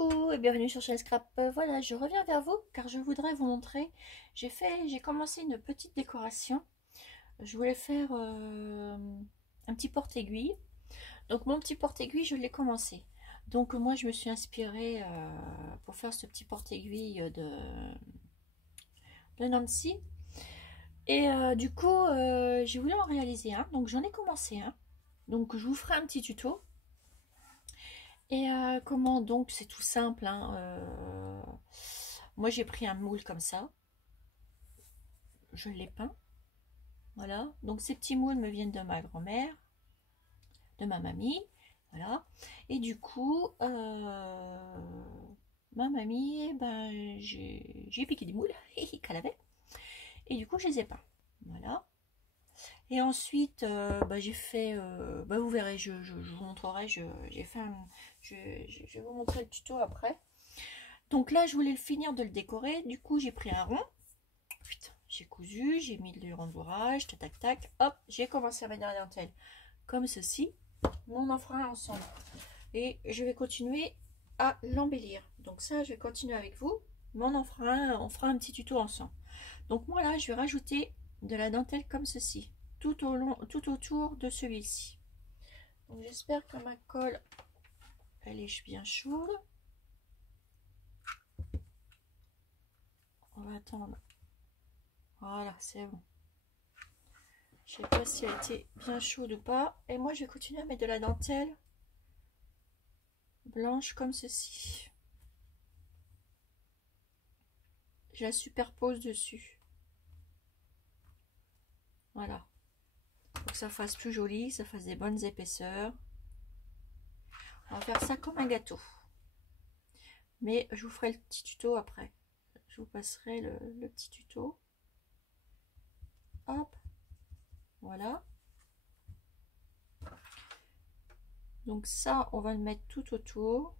Coucou et bienvenue sur chaîne Scrap. Voilà, je reviens vers vous car je voudrais vous montrer. J'ai commencé une petite décoration. Je voulais faire un petit porte-aiguille. Donc mon petit porte-aiguille, je l'ai commencé. Donc moi, je me suis inspirée pour faire ce petit porte-aiguille de Nancy. Et du coup, j'ai voulu en réaliser un. Donc j'en ai commencé un. Donc je vous ferai un petit tuto. Et comment donc, c'est tout simple, hein, moi j'ai pris un moule comme ça, je l'ai peint, voilà. Donc ces petits moules me viennent de ma grand-mère, de ma mamie, voilà. Et du coup, ma mamie, ben, j'ai piqué des moules qu'elle avait, et du coup je les ai peints, voilà. Et ensuite, j'ai fait, vous verrez, je vous montrerai, j'ai fait je vais vous montrer le tuto après. Donc là, je voulais le finir de le décorer. Du coup, j'ai pris un rond. J'ai cousu, j'ai mis le rembourrage, tac, tac, tac. Hop, j'ai commencé à mettre la dentelle comme ceci. On en fera un ensemble. Et je vais continuer à l'embellir. Donc ça, je vais continuer avec vous. Mais on fera un petit tuto ensemble. Donc moi là, je vais rajouter de la dentelle comme ceci. Tout autour de celui-ci. Donc j'espère que ma colle, elle est bien chaude. On va attendre. Voilà, c'est bon. Je sais pas si elle était bien chaude ou pas. Et moi, je vais continuer à mettre de la dentelle blanche comme ceci. Je la superpose dessus. Voilà. Pour que ça fasse plus joli, ça fasse des bonnes épaisseurs. On va faire ça comme un gâteau. Mais je vous ferai le petit tuto après. Je vous passerai le petit tuto. Hop. Voilà. Donc ça, on va le mettre tout autour.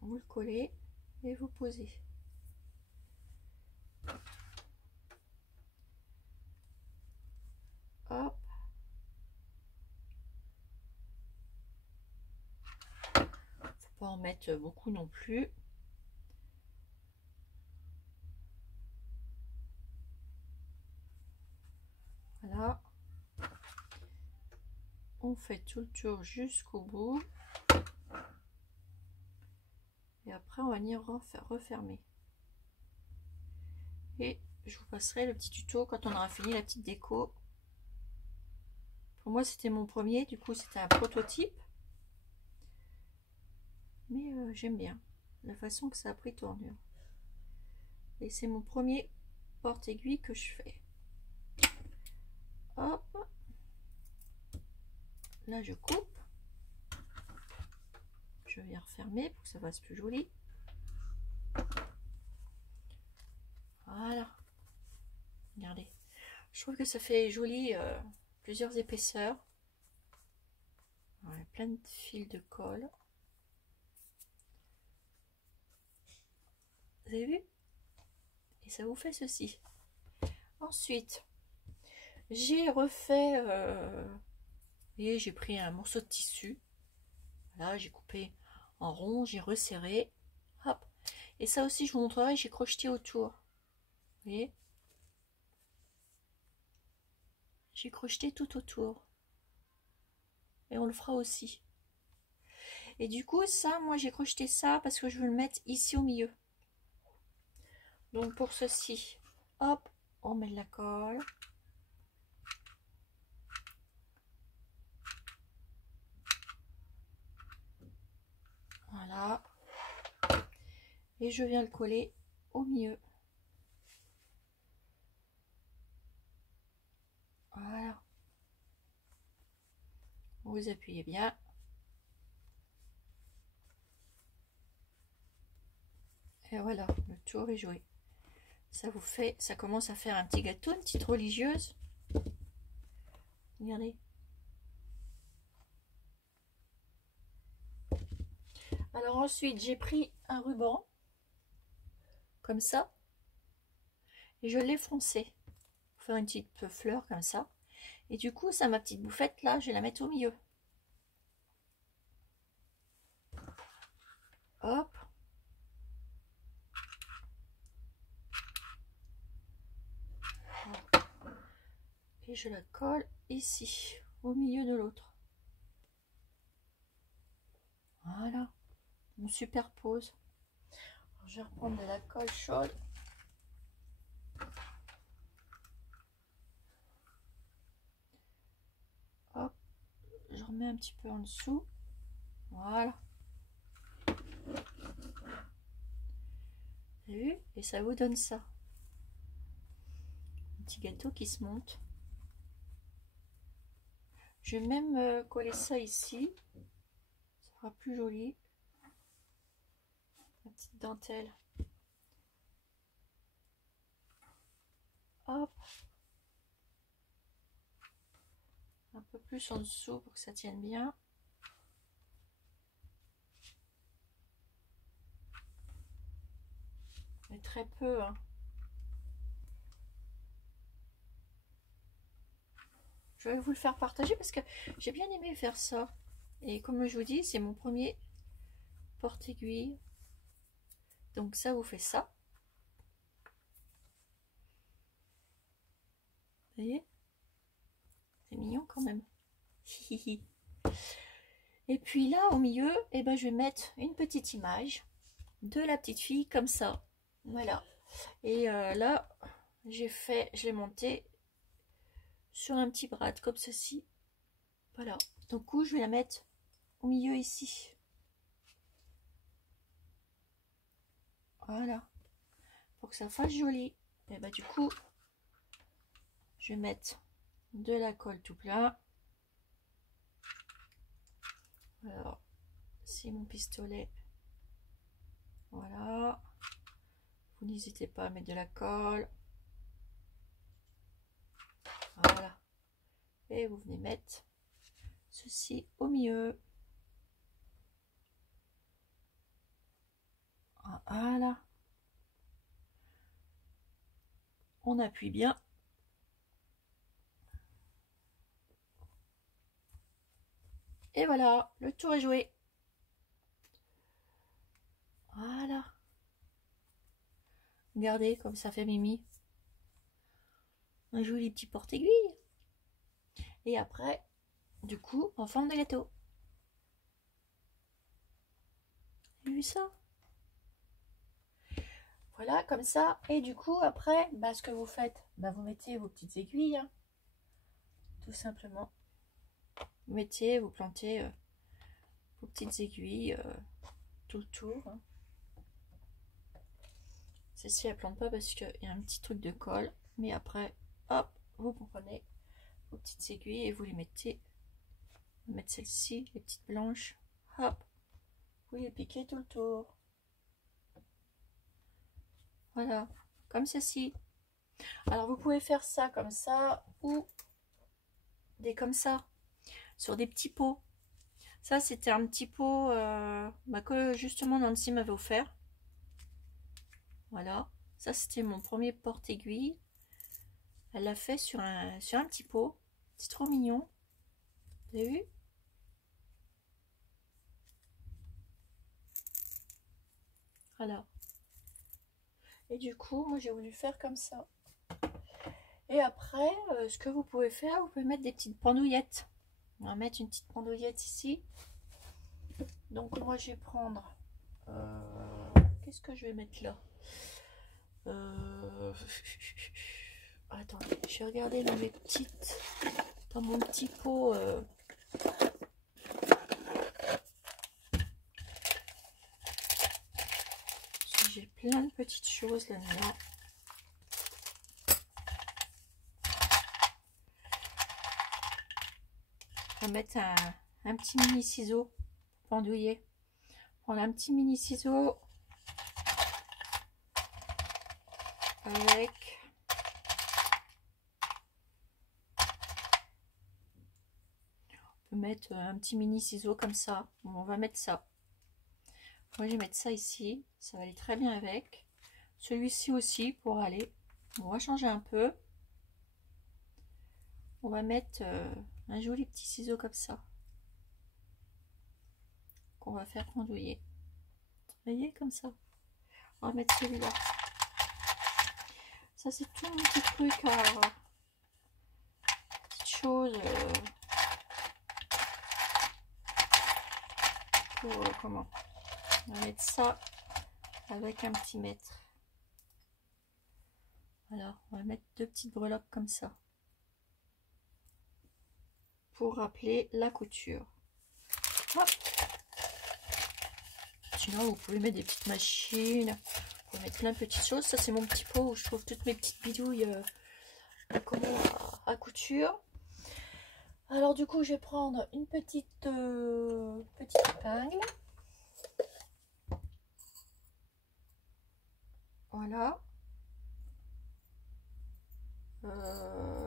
Vous le collez et vous posez. Hop. Faut pas en mettre beaucoup non plus. Voilà. On fait tout le tour jusqu'au bout. Et après, on va venir refermer. Et je vous passerai le petit tuto quand on aura fini la petite déco. Pour moi, c'était mon premier. Du coup, c'était un prototype. Mais j'aime bien la façon que ça a pris tournure. Et c'est mon premier porte-aiguille que je fais. Hop. Là, je coupe. Je viens refermer pour que ça fasse plus joli. Voilà. Regardez. Je trouve que ça fait joli, plusieurs épaisseurs. Ouais, plein de fils de colle. Vous avez vu? Et ça vous fait ceci. Ensuite, j'ai refait... vous voyez, j'ai pris un morceau de tissu. Là, j'ai coupé en rond, j'ai resserré. Hop. Et ça aussi, je vous montrerai, j'ai crocheté autour. Vous voyez? J'ai crocheté tout autour. Et on le fera aussi. Et du coup, ça, moi, j'ai crocheté ça parce que je veux le mettre ici au milieu. Donc, pour ceci, hop, on met de la colle. Voilà. Et je viens le coller au milieu. Voilà. Vous appuyez bien. Et voilà, le tour est joué. Ça vous fait, ça commence à faire un petit gâteau, une petite religieuse. Regardez. Alors ensuite, j'ai pris un ruban, comme ça, et je l'ai froncé, pour faire une petite fleur comme ça. Et du coup, ça, ma petite bouffette là, je vais la mettre au milieu. Hop. Et je la colle ici, au milieu de l'autre. Voilà. On superpose. Alors, je vais reprendre de la colle chaude. Hop. Je remets un petit peu en dessous. Voilà. Vous avez vu? Et ça vous donne ça. Un petit gâteau qui se monte. Je vais même coller ça ici. Ça sera plus joli. La petite dentelle. Hop. Un peu plus en dessous pour que ça tienne bien. Mais très peu, hein. Je vais vous le faire partager parce que j'ai bien aimé faire ça. Et comme je vous dis, c'est mon premier porte-aiguille. Donc ça vous fait ça. Vous voyez? C'est mignon quand même. Et puis là, au milieu, eh ben, je vais mettre une petite image de la petite fille comme ça. Voilà. Et là, je l'ai monté sur un petit brad comme ceci. Voilà. Donc, je vais la mettre au milieu ici. Voilà. Pour que ça fasse joli. Et bah du coup, je vais mettre de la colle tout plein. Alors, c'est mon pistolet. Voilà. Vous n'hésitez pas à mettre de la colle. Voilà. Et vous venez mettre ceci au milieu. Voilà. On appuie bien. Et voilà, le tour est joué. Voilà. Regardez comme ça fait Mimi. Un joli petit porte-aiguille. Et après, du coup, en forme de gâteau. Vous avez vu ça? Voilà, comme ça. Et du coup, après, bah, ce que vous faites, bah, vous mettez vos petites aiguilles. Hein, tout simplement. Vous mettez, vous plantez vos petites aiguilles tout le tour. Hein. Celle-ci, elle plante pas parce qu'il y a un petit truc de colle. Mais après, hop, vous prenez vos petites aiguilles et vous les mettez. Vous mettez celle-ci, les petites blanches. Hop, vous les piquez tout le tour. Voilà, comme ceci. Alors vous pouvez faire ça comme ça ou des comme ça sur des petits pots. Ça c'était un petit pot que justement Nancy m'avait offert. Voilà, ça c'était mon premier porte-aiguille. Elle l'a fait sur un petit pot. C'est trop mignon. Vous avez vu? Voilà. Et du coup, moi j'ai voulu faire comme ça. Et après, ce que vous pouvez faire, vous pouvez mettre des petites pendouillettes. On va mettre une petite pendouillette ici. Donc moi je vais prendre... qu'est-ce que je vais mettre là? Attendez, je vais regarder dans mes petites... Dans mon petit pot... J'ai plein de petites choses là-dedans. On va mettre un petit mini ciseau pendouiller. Prendre un petit mini ciseau avec on peut mettre un petit mini ciseau comme ça. Bon, on va mettre ça. Moi je vais mettre ça ici, ça va aller très bien avec. Celui-ci aussi pour aller. On va changer un peu. on va mettre un joli petit ciseau comme ça, qu'on va faire pendouiller. Vous voyez, comme ça. On va mettre celui-là. Ça, c'est tout un petit truc à... petite chose pour... comment? On va mettre ça avec un petit mètre. Voilà, on va mettre 2 petites breloques comme ça. Pour rappeler la couture. Hop. Sinon, vous pouvez mettre des petites machines. Vous pouvez mettre plein de petites choses. Ça, c'est mon petit pot où je trouve toutes mes petites bidouilles à couture. Alors, du coup, je vais prendre une petite épingle. Voilà.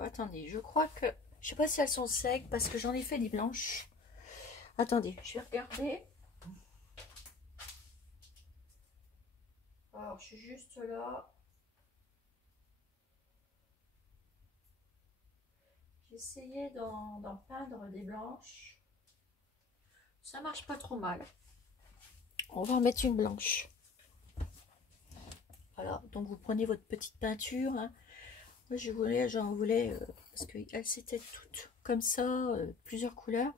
Attendez, je crois que... Je sais pas si elles sont secs parce que j'en ai fait des blanches. Attendez, je vais regarder. Alors, je suis juste là. J'ai essayé d'en peindre des blanches. Ça marche pas trop mal. On va en mettre une blanche. Voilà, donc vous prenez votre petite peinture. Hein. Moi, j'en voulais parce qu'elles s'étaient toutes comme ça, plusieurs couleurs.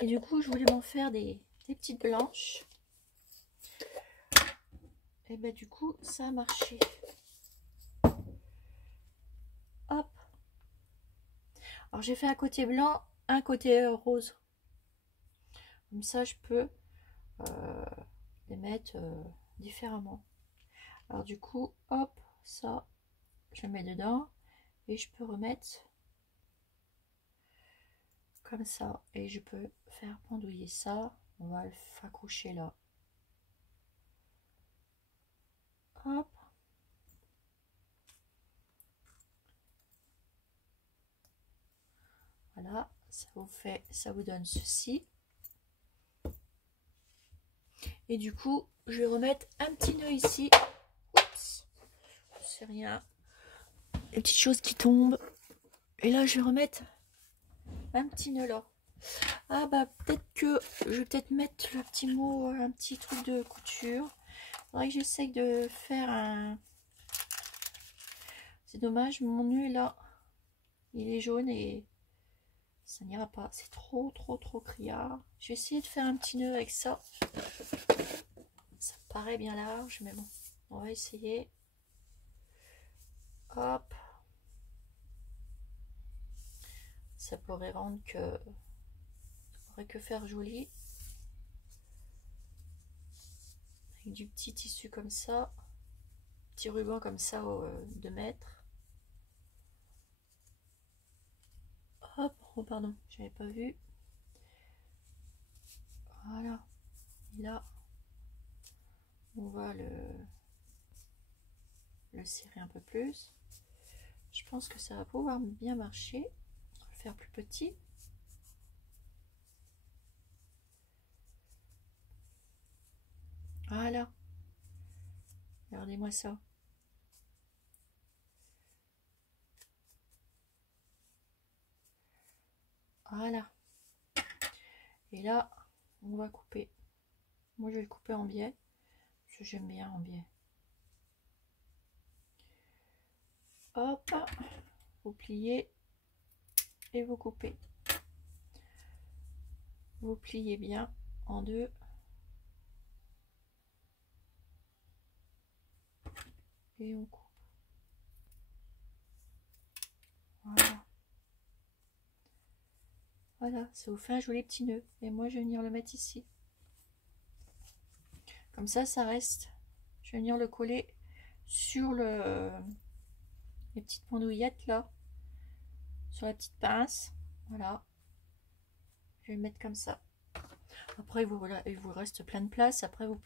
Et du coup, je voulais m'en faire des petites blanches. Et ben du coup, ça a marché. Hop. Alors, j'ai fait un côté blanc, un côté rose. Comme ça, je peux les mettre différemment. Alors, du coup, hop, ça, je le mets dedans. Et je peux remettre comme ça. Et je peux faire pendouiller ça. On va le accrocher là. Hop. Voilà, ça vous donne ceci. Et du coup, je vais remettre un petit nœud ici. Oups, c'est rien. Les petites choses qui tombent. Et là, je vais remettre un petit nœud là. Ah bah peut-être que je vais peut-être mettre le petit mot, un petit truc de couture. Faudrait que j'essaye de faire un... C'est dommage, mon nœud là, il est jaune et ça n'ira pas. C'est trop criard. Je vais essayer de faire un petit nœud avec ça. Ça me paraît bien large, mais bon, on va essayer. Hop. Ça pourrait rendre que... Ça pourrait que faire joli. Avec du petit tissu comme ça. Petit ruban comme ça, 2 mètres. Hop, oh pardon, j'avais pas vu. Voilà. Et là, on va le serrer un peu plus. Je pense que ça va pouvoir bien marcher. On va le faire plus petit. Voilà. Regardez-moi ça. Voilà. Et là, on va couper. Moi, je vais le couper en biais. Parce que j'aime bien en biais. Hop. Vous pliez. Et vous coupez. Vous pliez bien en 2. Et on coupe. Voilà. Voilà, ça vous fait un joli petit nœud. Et moi, je vais venir le mettre ici. Comme ça reste. Je vais venir le coller sur les petites pendouillettes là. Sur la petite pince. Voilà. Je vais le mettre comme ça. Après, il vous reste plein de place. Après, vous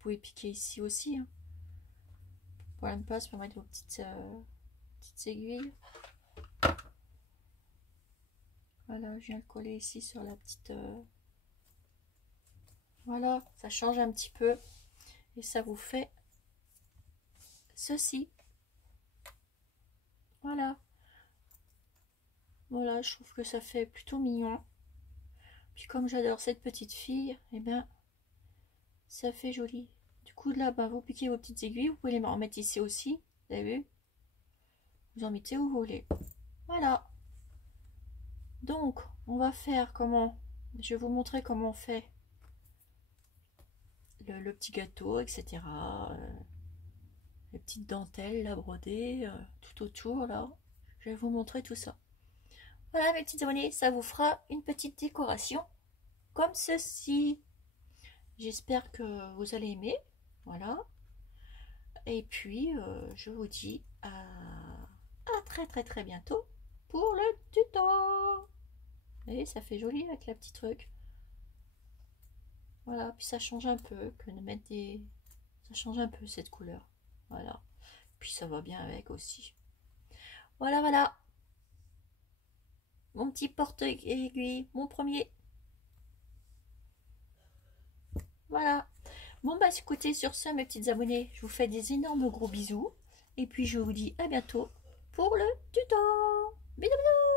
pouvez piquer ici aussi. Hein. Plein de place pour mettre vos petites aiguilles. Voilà, je viens le coller ici sur la petite... Voilà, ça change un petit peu. Et ça vous fait ceci. Voilà. Voilà, je trouve que ça fait plutôt mignon. Puis comme j'adore cette petite fille, eh bien, ça fait joli. Du coup, là, bah, vous piquez vos petites aiguilles. Vous pouvez les remettre ici aussi. Vous avez vu? Vous en mettez où vous voulez. Voilà. Donc, on va faire comment? Je vais vous montrer comment on fait le petit gâteau, etc. Les petites dentelles, la brodée, tout autour, là. Je vais vous montrer tout ça. Voilà, mes petits abonnés, ça vous fera une petite décoration comme ceci. J'espère que vous allez aimer. Voilà. Et puis, je vous dis à très très très bientôt pour le tuto. Et ça fait joli avec la petite truc. Voilà, puis ça change un peu que de mettre des... Ça change un peu cette couleur. Voilà. Puis ça va bien avec aussi. Voilà, voilà. Mon petit porte-aiguille, mon premier. Voilà. Bon bah écoutez, sur ce mes petits abonnés, je vous fais des énormes gros bisous. Et puis je vous dis à bientôt pour le tuto. Bisous bisous.